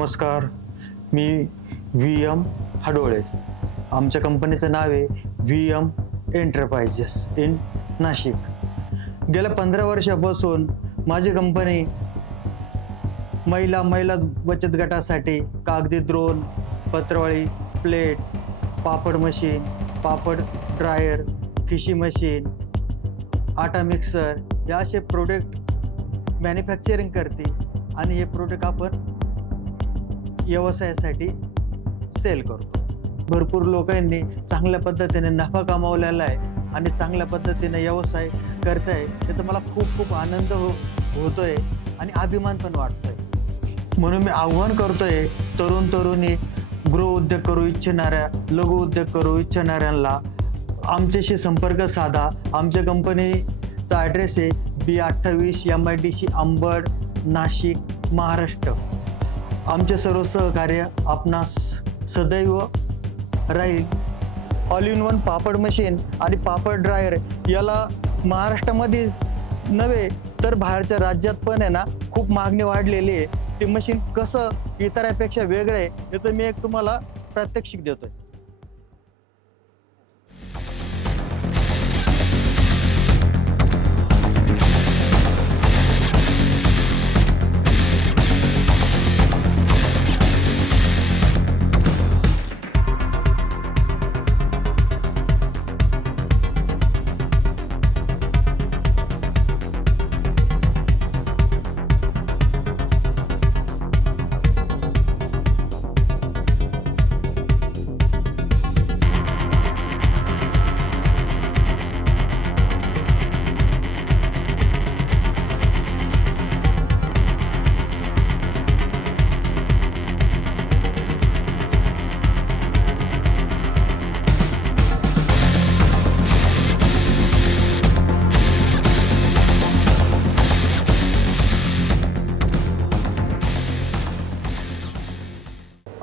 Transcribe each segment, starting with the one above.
नमस्कार. मी V M Hadole. आमच्या कंपनीचं नाव आहे V M enterprises in Nashik. गेल्या पंधरा वर्षापासून माझी कंपनी महिला महिला बचत गटासाठी कागदी द्रोण पत्रवळी plate papad machine papad dryer खिशी machine आटा मिक्सर या असे प्रोडक्ट मॅन्युफॅक्चरिंग करते. आणि हे प्रोडक्ट आपण व्यवसायासाठी सेल करतो. भरपूर लोकांनी चांगल्या पद्धतीने नफा कमावलेला आहे आणि चांगल्या पद्धतीने व्यवसाय करताय त्याचा मला खूप खूप आनंद हो होतोय आणि अभिमान पण वाटतोय. म्हणून मी आव्हान करतोय तरुण तरुणी गृह उद्योग करू इच्छिणाऱ्या लघु उद्योग करू इच्छिणाऱ्यांना आमच्याशी संपर्क साधा. आमच्या कंपनीचा ॲड्रेस आहे बी अठ्ठावीस M I D C Ambad Nashik Maharashtra. आमचे सर्व सहकार्य आपणास सदैव राहील. All in one papad machine आणि पापड ड्रायर याला महाराष्ट्रामध्ये नव्हे तर बाहेरच्या राज्यात पण आहे ना खूप मागणी वाढलेली आहे. ते मशीन कसं इतरापेक्षा वेगळं आहे याचं मी एक तुम्हाला प्रात्यक्षिक देतोय.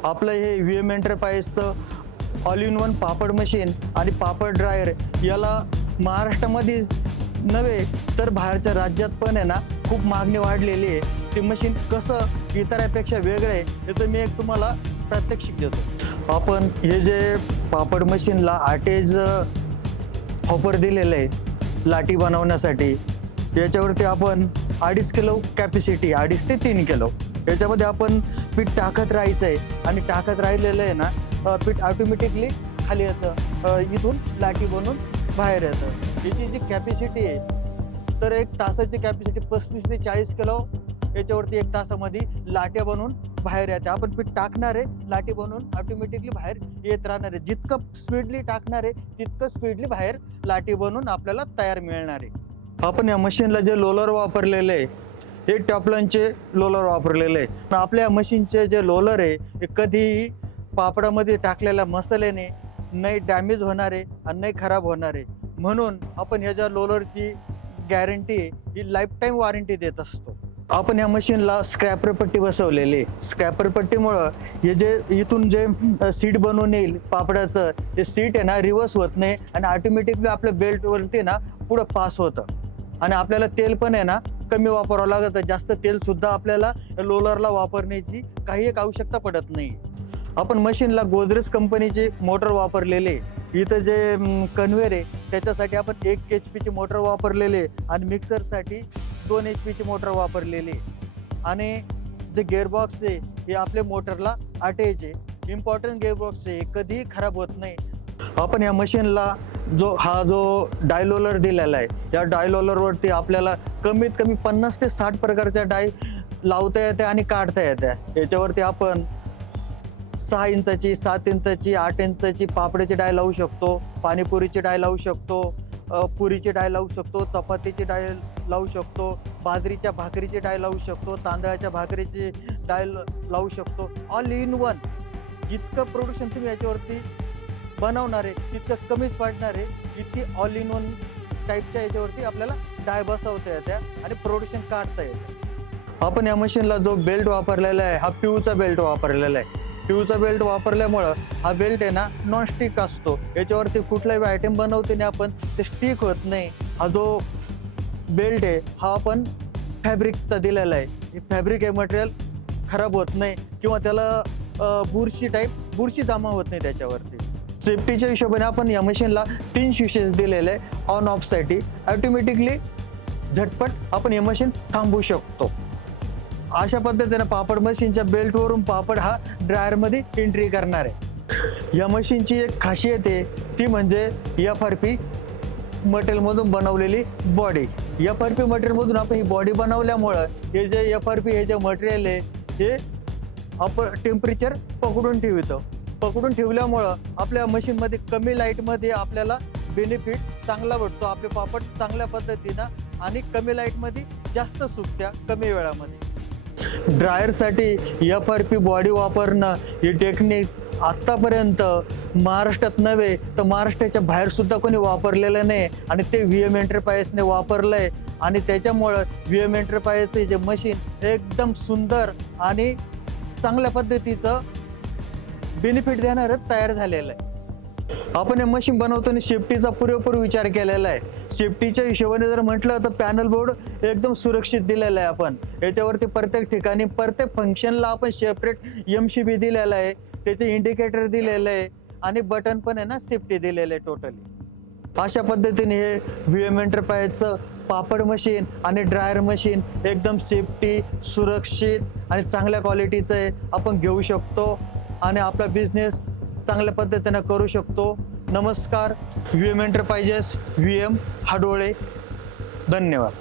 आपलं हे V M एंटरप्राइजचं all in one papad machine आणि पापड ड्रायर याला महाराष्ट्रामध्ये नव्हे तर बाहेरच्या राज्यात पण आहे ना खूप मागणी वाढलेली आहे. ते मशीन कसं इतरापेक्षा वेगळं आहे याचं मी एक तुम्हाला प्रात्यक्षिक देतो. आपण हे जे पापड मशीनला आटेज ऑफर दिलेलं आहे लाटी बनवण्यासाठी याच्यावरती आपण अडीच किलो कॅपॅसिटी अडीच ते तीन किलो याच्यामध्ये आपण पीठ टाकत राहायचं आहे आणि टाकत राहिलेलं आहे ना पीठ ऑटोमॅटिकली खाली येतं. इथून लाटी बनून बाहेर येतं. याची जी कॅपॅसिटी आहे तर एक तासाची कॅपॅसिटी पस्तीस ते चाळीस किलो याच्यावरती एक तासामध्ये लाट्या बनवून बाहेर येते आपण पीठ टाकणार आहे लाटी बनवून ऑटोमॅटिकली बाहेर येत राहणार आहे. जितकं स्पीडली टाकणार आहे तितकं स्पीडली बाहेर लाटी बनवून आपल्याला तयार मिळणार आहे. आपण या मशीनला जे लोलर वापरलेलं आहे हे टॉपलनचे लोलर वापरलेले आहे. आपल्या या मशीनचे जे लोलर आहे हे कधीही पापडामध्ये टाकलेल्या मसाल्याने नाही डॅमेज होणार आहे आणि नाही खराब होणार आहे. म्हणून आपण ह्या ज्या लोलरची गॅरंटी आहे ही लाईफ टाईम वॉरंटी देत असतो. आपण या मशीनला स्क्रॅपर पट्टी बसवलेली आहे. स्क्रॅपर पट्टीमुळं हे जे इथून जे सीट बनवून येईल पापडाचं ते सीट आहे ना रिवर्स होत नाही आणि ऑटोमॅटिकली आपल्या बेल्टवरती ना पुढं पास होतं. आणि आपल्याला तेल पण आहे ना कमी वापरावं लागतं. जास्त तेल सुद्धा आपल्याला लोलरला वापरण्याची काही एक आवश्यकता पडत नाही. आपण मशीनला गोदरेज कंपनीचे मोटर वापरलेले इथं जे कन्व्हेअर आहे त्याच्यासाठी आपण एक एच पीची मोटर वापरलेले आणि मिक्सरसाठी दोन एच पीची मोटर वापरलेली. आणि जे गेअरबॉक्स आहे हे आपल्या मोटरला अटॅच आहे इम्पॉर्टंट गेअरबॉक्स आहे कधीही खराब होत नाही. आपण या मशीनला जो हा जो डायलोलर दिलेला आहे या डायलोलरवरती आपल्याला कमीत कमी पन्नास ते साठ प्रकारच्या डाय लावता येते आणि काढता येत्या याच्यावरती आपण सहा इंचाची सात इंचाची आठ इंचाची पापडीची डाय लावू शकतो पाणीपुरीची डाय लावू शकतो पुरीची डाय लावू शकतो चपातीची डाय लावू शकतो बाजरीच्या भाकरीची डाय लावू शकतो तांदळाच्या भाकरीची डाय लावू शकतो ऑल इन वन जितकं प्रोडक्शन तुम्ही याच्यावरती बनवणार आहे तितकं कमीच पडणार आहे इतकी ऑल इन वन टाईपच्या याच्यावरती आपल्याला डाय बसवता येत्या आणि प्रोडक्शन काढता येतं. आपण या मशीनला जो बेल्ट वापरलेला आहे हा पिऊचा बेल्ट वापरलेला आहे. पिऊचा बेल्ट वापरल्यामुळं हा बेल्ट आहे ना नॉनस्टिक असतो. याच्यावरती कुठलाही आयटम बनवते ना आपण ते स्टिक होत नाही. हा जो बेल्ट आहे हा आपण फॅब्रिकचा दिलेला आहे. हे फॅब्रिक आहे मटेरियल खराब होत नाही किंवा त्याला बुरशी टाईप बुरशी जमा होत नाही त्याच्यावरती. सेफ्टीच्या हिशोबाने आपण या मशीनला तीन स्विचेस दिलेले आहे. ऑन ऑफसाठी ऑटोमॅटिकली झटपट आपण हे मशीन थांबवू शकतो. अशा पद्धतीने पापड मशीनच्या बेल्टवरून पापड हा ड्रायरमध्ये एंट्री करणार आहे. या मशीनची एक खासियत आहे ती म्हणजे एफ आर पी मटेरियलमधून बनवलेली बॉडी एफ आर पी मटेरियलमधून आपण ही बॉडी बनवल्यामुळं हे जे एफ आर पी हे जे मटेरियल आहे हे आपण टेम्परेचर पकडून ठेवतो. पकडून ठेवल्यामुळं आपल्या मशीनमध्ये कमी लाईटमध्ये आपल्याला बेनिफिट चांगला भेटतो. आपले पापड चांगल्या पद्धतीनं आणि कमी लाईटमध्ये जास्त सुकत्या कमी वेळामध्ये. ड्रायरसाठी एफ आर पी बॉडी वापरणं ही टेक्निक आत्तापर्यंत महाराष्ट्रात नव्हे तर महाराष्ट्राच्या बाहेरसुद्धा कोणी वापरलेलं नाही आणि ते व्ही एम एंट्रीपायझने वापरलं आहे आणि त्याच्यामुळं व्ही एम एंटरप्राईजचे जे मशीन एकदम सुंदर आणि चांगल्या पद्धतीचं बेनिफिट देणारं तयार झालेलं आहे. आपण हे मशीन बनवताना सेफ्टीचा पुरेपूर विचार केलेला आहे. सेफ्टीच्या हिशोबाने जर म्हटलं तर पॅनल बोर्ड एकदम सुरक्षित दिलेला आहे आपण. याच्यावरती प्रत्येक ठिकाणी प्रत्येक फंक्शनला आपण सेपरेट एम सी बी दिलेला आहे. त्याचे इंडिकेटर दिलेलं आहे. आणि बटन पण आहे ना सेफ्टी दिलेलं आहे टोटली अशा पद्धतीने हे व्ही एम एंटरप्राइजचं पापड मशीन आणि ड्रायर मशीन एकदम सेफ्टी सुरक्षित आणि चांगल्या क्वालिटीचं आहे आपण घेऊ शकतो. आणि आपला बिझनेस चांगल्या पद्धतीनं करू शकतो. नमस्कार. V M enterprises V M Hadole धन्यवाद.